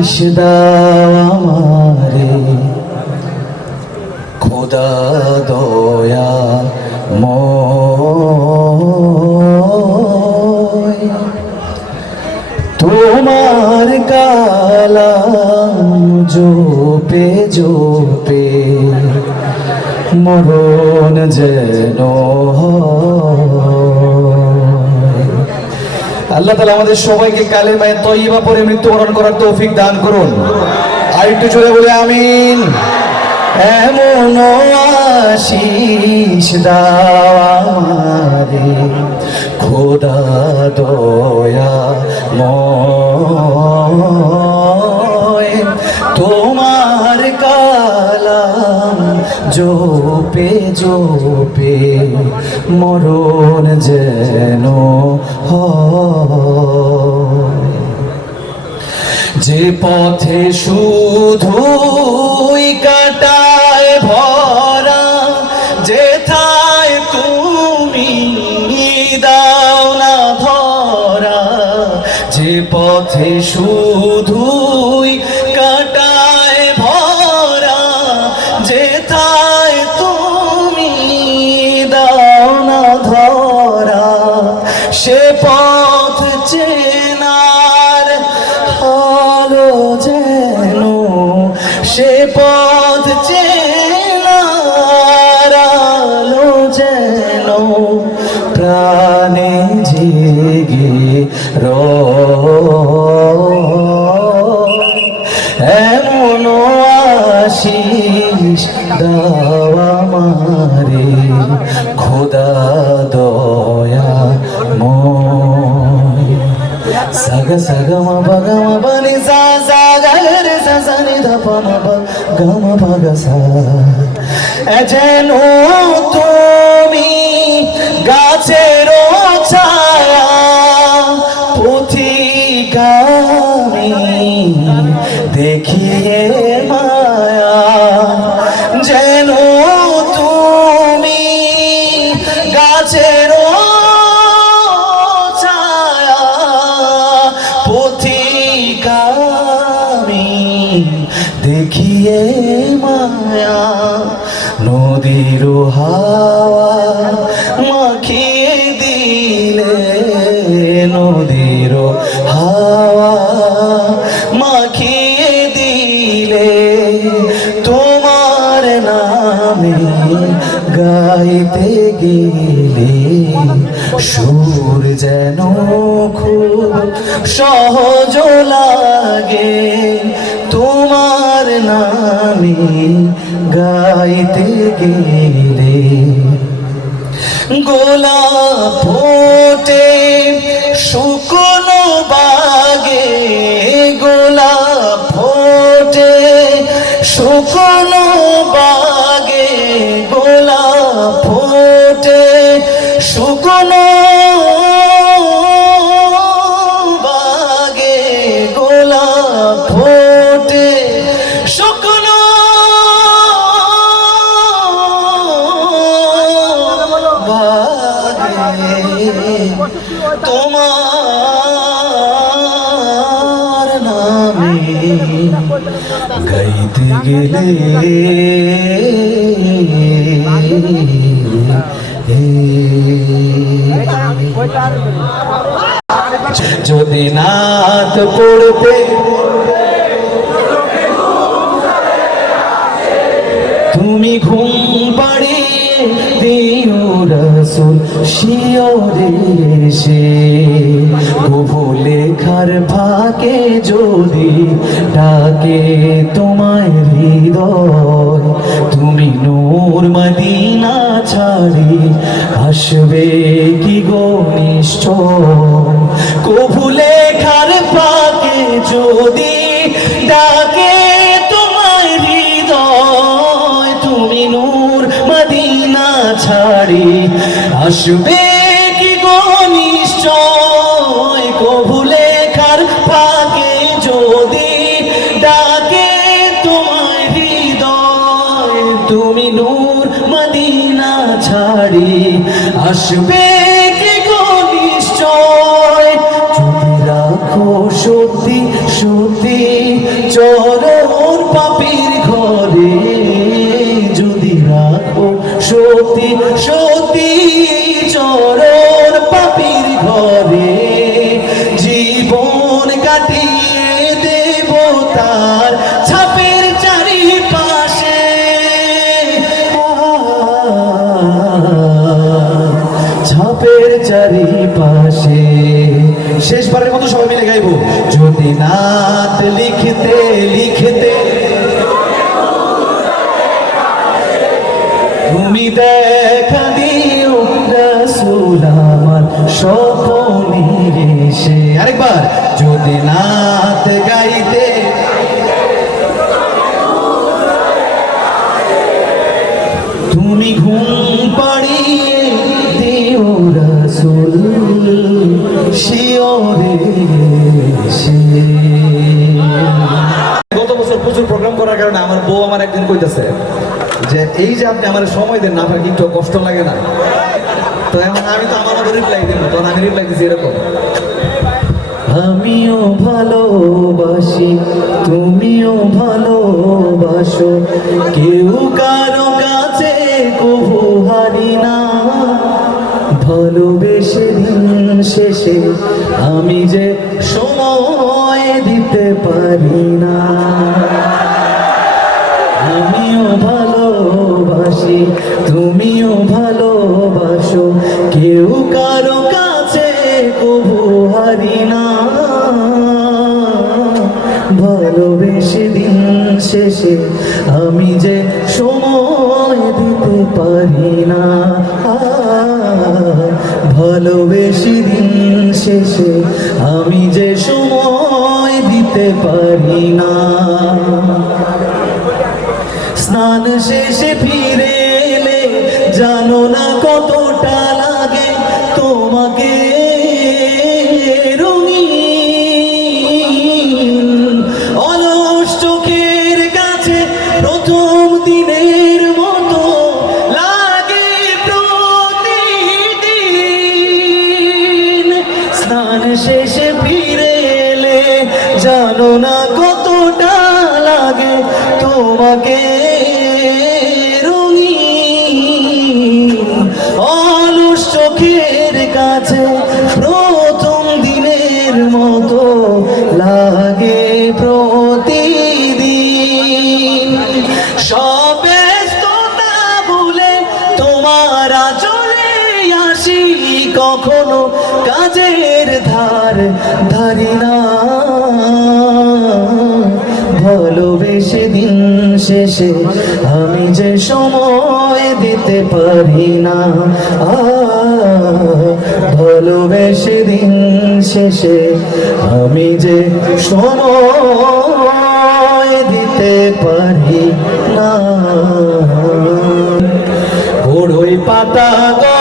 আশিস দাও আমারে খোদা দয়া তোমার কালাম জোপে জোপে মরণ যেন হয়। আল্লাহ তালা আমাদের সবাইকে কালের মায়ের তৈবা পরে মৃত্যুবরণ করার তৌফিক দান করুন। আর একটু বলে আমিন। এমন আশিস দাওয়ারে খোদা দয়া ময় জোপে জোপে মরণ যেন হয়। যে পথে শুধুই কাটায় ভরা যেথায় তুমি দাও না ধরা, যে পথে শুধুই রয় এমন আশিস দাওয়া মারে খোদা দয়া ময়। সাগা সাগা মা বাগা মা বানি সা সা গা রে সা সা মা মা ছায়া দেখিয়ে মায়া, নদীর হাওয়া মাখিয়ে দিলে নদীর হাওয়া মাখিয়ে দিলে তোমার নামে গাইতে গেলে সুর যেন খুব সহজ লাগে। নামে গাইতে গেলে গোলাপ ফোটে শুকনো তোমার নামে গাইতে গেলে যদি নাত পড়তে তুমি ঘুম রসুল শিওরে সে প্রভু লেখার ফাঁকে যদি ডাকে তোমায় হৃদয়, তুমি নূর মদিনা ছাড়ি আসবে আসবে কি গো নিশ্চয়? কভু লেখার ফাঁকে যদি ডাকে তোমার হৃদয়, তুমি নূর মদিনা ছাড়ি। আসবে তুমি এই যে আপনি আমার সময় দেন না, আপনার একটু কষ্ট লাগে না? তো এখন আমি তো আমার মতো রিপ্লাই দিব, তখন আমি রিপ্লাই দিচ্ছি এরকম। আমিও ভালোবাসি, তুমিও ভালোবাসো, কেউ কারও কাছে কবু হারি না। ভালোবেসে দিন শেষে আমি যে সময় দিতে পারি না। তুমিও ভালোবাসো। কেউ কারও কাছে কবু হারি না। ভালোবেসে দিন শেষে আমি যে সময় দিতে পারি না। ভালোবেসে দিন শেষে আমি যে সময় দিতে পারি না। স্নান শেষে ফিরে জানো না কতটা লাগে তোমাকে অলস চোখের কাছে প্রথম দিনের মতো লাগে স্নান শেষে ফিরে এলে জানো না কতটা লাগে তোমাকে কাজের ধার, ধারি না। ভালোবেসে দিন শেষে আমি যে সময় দিতে পারি না। ভালোবেসে দিন শেষে আমি যে সময় দিতে পারি না। বড়ই পাতা গরম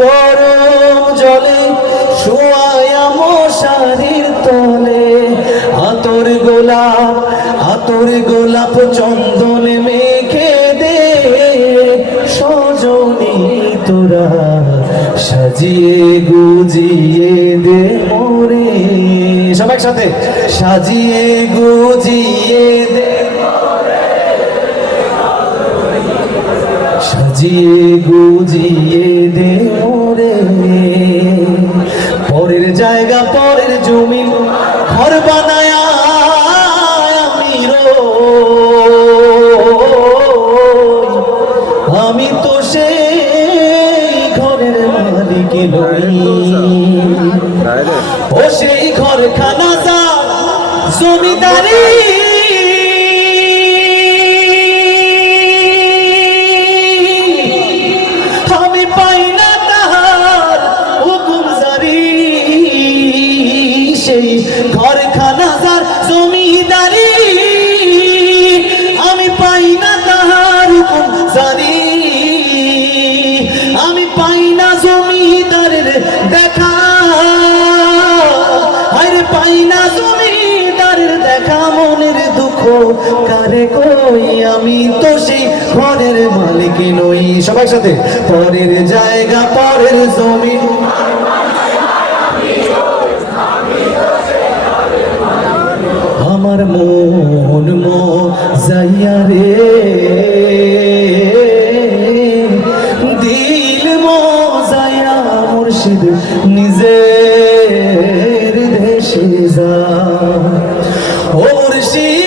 গরম জলে শুয়ায়া মশারির তলে। আতর গোলাপ আতর গোলাপ চন্দন মেখে দে। সজনী তোরা সাজিয়ে গুজিয়ে দে মোরে। সবাই সাথে সাজিয়ে গুজিয়ে দে সাজিয়ে গুজিয়ে দে পরের জমি ঘর বানায় আমি আমি তো সেই ঘরের মালিক ও সেই ঘর খানা যা জমিদারি পাই না জমিদারের দেখা মনের দুঃখ। কারে কই আমি তো সেই ঘরের মালিক নই। সবার সাথে পরের জায়গা, পরের জমিন আমার মন মো যাইয়া রে। ও মুর্শিদ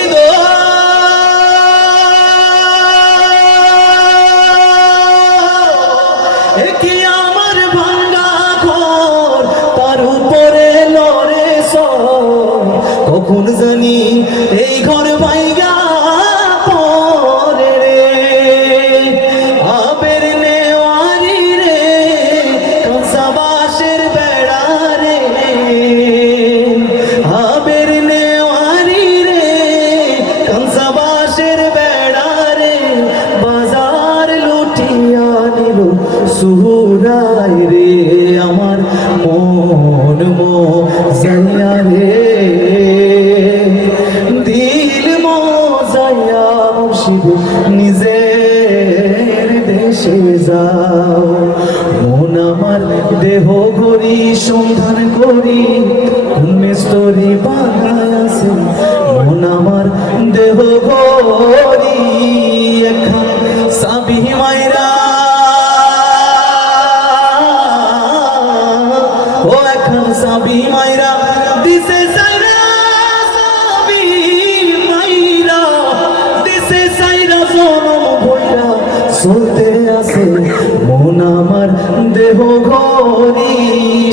ও সাবি মাইরা দিছে সাবি মাইরা দিছে সাইরা জনম ভইরা চলতে আছে মন আমার দেহ ঘরি।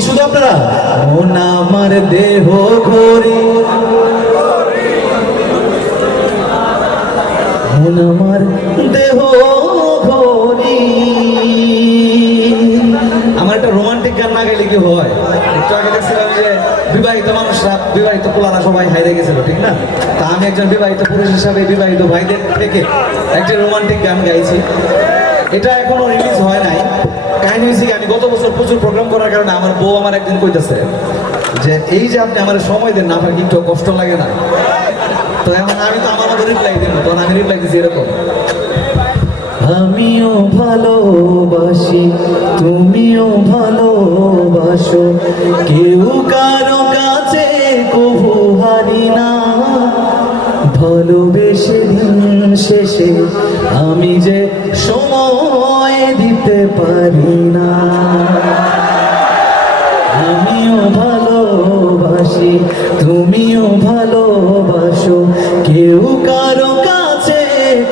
শুধু আপনারা, মন আমার দেহ ঘরি। মন আমার দেহ ঘরি। আমার একটা রোমান্টিক গান না গাইলে কি হয় একটু আগে দেখছিলাম যে বিবাহিত বিবাহিত পোলারা সবাই হাইরে গেছিল, ঠিক না? তা আমি একজন বিবাহিত পুরুষ হিসাবে বিবাহিত ভাইদের থেকে একটা রোমান্টিক গান গাইছি। এটা এখনও রিলিজ হয় নাই। কাহিনী হয়েছে আমি গত বছর প্রচুর প্রোগ্রাম করার কারণে আমার বউ আমার একদিন কইতেছে যে, এই যে আপনি আমার সময় দেন না, আপনার কি একটু কষ্ট লাগে না? তো এখন আমি তো আমার মতো রিপ্লাই দিব তখন আমি রিপ্লাই দিচ্ছি এরকম। আমিও ভালোবাসি, তুমিও ভালোবাসো, কেউ কারও কাছে কবু হারি না। ভালোবেসে শেষে আমি যে সময় দিতে পারি না। আমিও ভালোবাসি, তুমিও ভালোবাসো, কেউ কারও কাছে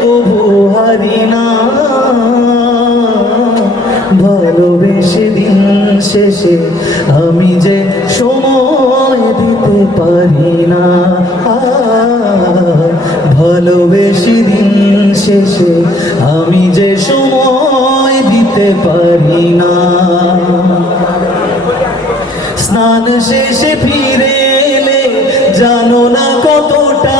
কবু হারি না। ভালোবেসে দিন শেষে আমি যে শেষে আমি যে সময় দিতে পারি না। স্নান শেষে ফিরে এলে জানো না কতটা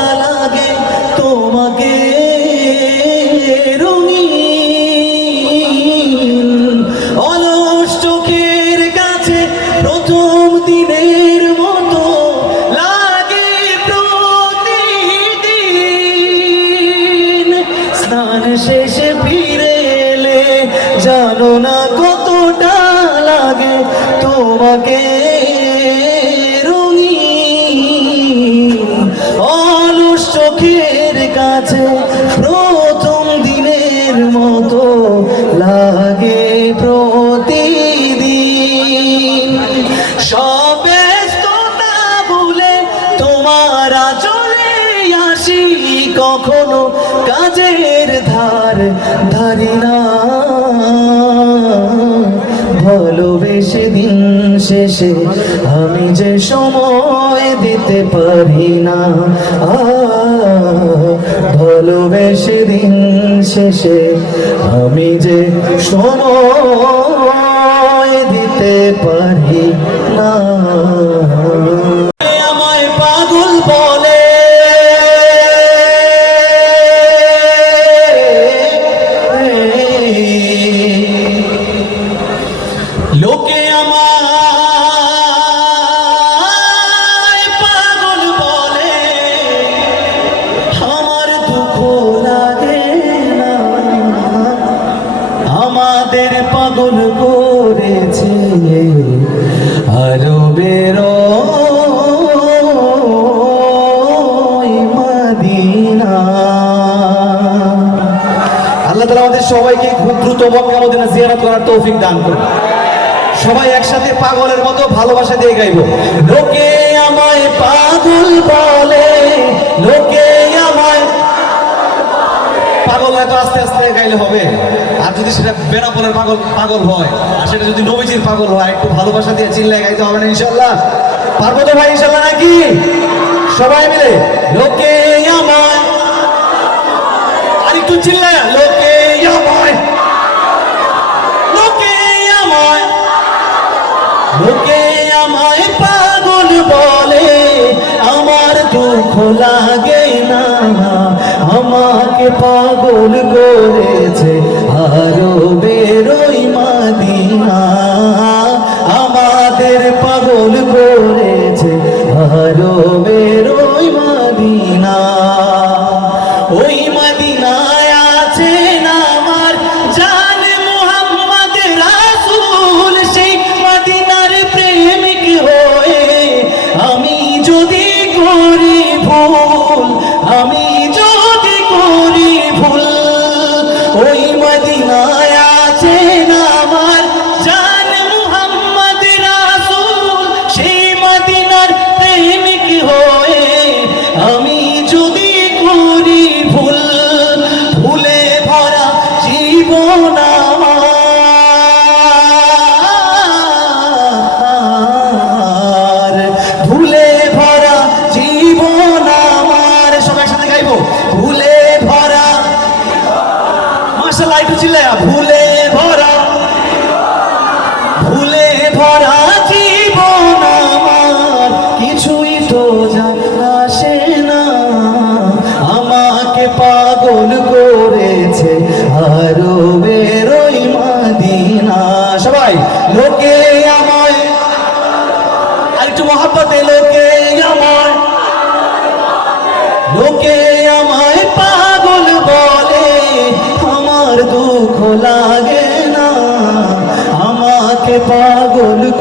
কখনো কাজের ধার ধারি না। ভালোবেসে দিন শেষে আমি যে সময় দিতে পারি না। ভালোবেসে দিন শেষে আমি যে সময় দিতে পারি না। তৌফিক দান করুন সবাই একসাথে পাগলের মতো ভালোবাসা দিয়ে গাইবো। লোকে আমায় পাগল বলে, লোকে আমায় পাগল এত আস্তে আস্তে গাইলে হবে। আর যদি সেটা বেনাপোলের পাগল পাগল হয়, আর সেটা যদি নবীজির পাগল হয়, একটু ভালোবাসা দিয়ে চিল্লায় গাইতে হবে না ইনশাল্লাহ পারব তো ভাই ইনশাল্লাহ নাকি? সবাই মিলে, লোকে আমায় আর একটু চিল্লায়, লোকে লাগে না। আমাকে পাগল করেছে আরও বেরোই মাদিনা। আমাদের পাগল করেছে আরও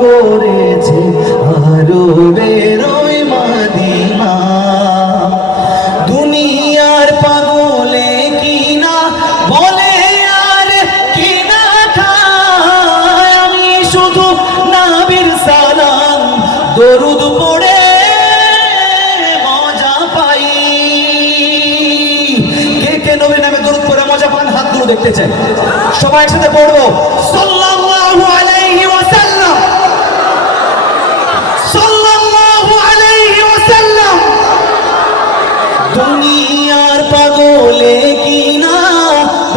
করেছে আরও বেরোই মাদিনা। দুনিয়ার পাগলে কিনা বলে আর কিনা আমি শুধু নাবির সালাম, দরুদ পড়ে মজা পাই। কে কে নবীর নামে দরুদ পড়ে, মজা পান? হাতগুলো দেখতে চাই। সবাই একসাথে পড়ব। সাল্লাল্লাহু আলাইহি পাগলে কিনা,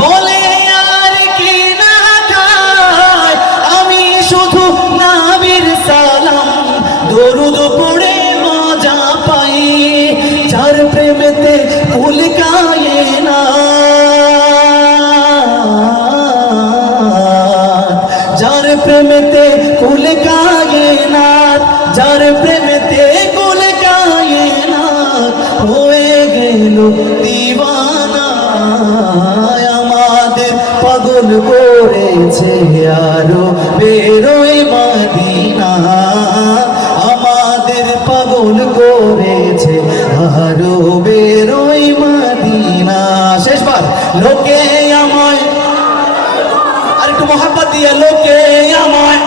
বলে আর কিনা খায় আমি শুধু নাবির সালাম, দরুদ পড়ে মজা পাই, যার প্রেমেতে ফুল কায়ে না। যার প্রেমেতে কুল কায়ে না, যার প্রেমেতে কুল কায়ে না, হয়ে গেল পাগল করেছে আরও বেরোয় মাদিনা। আমাদের পাগল করেছে আরও বেরোয় মাদিনা। শেষবার, লোকে আমায় আর একটু মহাপাত দিয়ে, লোকে আমায়।